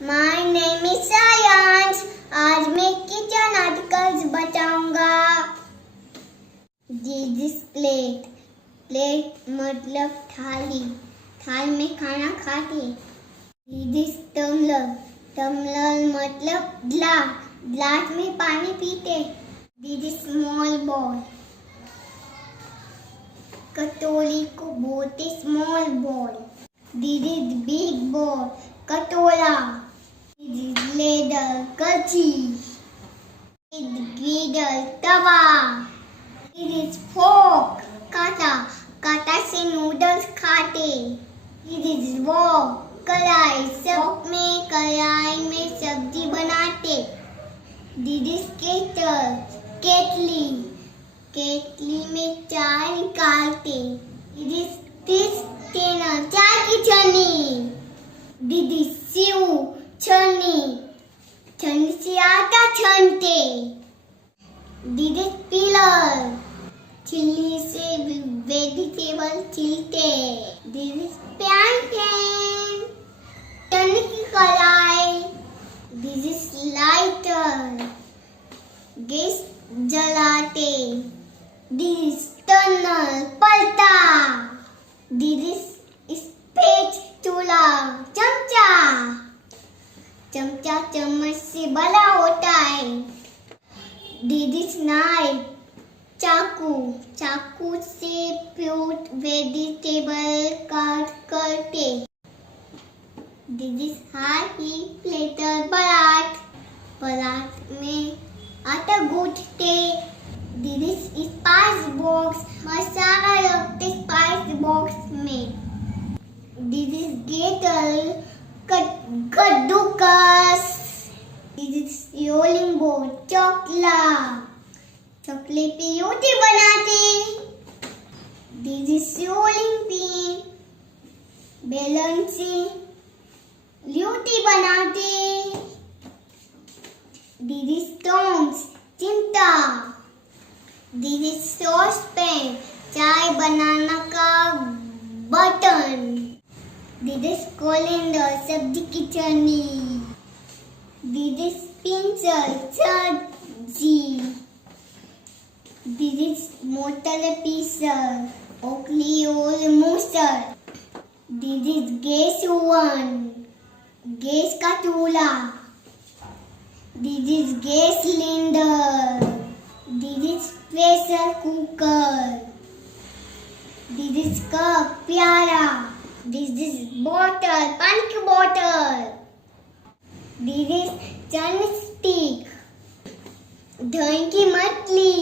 My name is Science. आज मैं kitchen articles बताऊंगा. This is plate. प्लेट मतलब थाली. थाली में खाना खाते. This is tumbler. टम्बलर मतलब ग्लास. ग्लास में पानी पीते. This is small bowl. कटोरी को बोलते small ball. This is big bowl. कटोरा. This is ladle. कलछी. This is griddle. Tawa. This is fork. काटा. काटा से नूडल्स खाते. This is wok. कढ़ाई. सब में कढ़ाई में सब्जी बनाते. This is kettle. केतली. केतली में चाय निकालते. This strainer. चाय की छन्नी. This is सिउ. छन्नी. छन्नी से आटा छानते. This is peeler. छिलनी से वेजिटेबल छिलते. This is pan. तने की कढ़ाई. This is lighter. गैस जलाते. This is turner. पलटा. This is spatula. चमचा. चमचा चम्मच से बड़ा होता है. This is knife. चाकू. चाकू से फ्रूट वेजिटेबल काट करते. This is हाथी. प्लेटर. परात. परात में आटा गूंथते. This is spice box. मसाला रखते स्पाइस बॉक्स में. This is kettle. कद्दूकस. This is rolling board. चकला. चकले पे रोटी बनाते. This is rolling pin. बेलन से रोटी बनाते. This is tongs. चिमटा. This is saucepan. चाय बनाना का बर्तन. This is कोलेंडर. सब्जी की छन्नी. This is पिंचर. सब्जी. This is mortar pestle. ओखली और मूसर. This is gas oven. Gas का चूल्हा. This is gas cylinder. This is pressure cooker. This is cup. प्याला. This is bottle. पानी की बॉटल. This is chopstick. दही की मछली.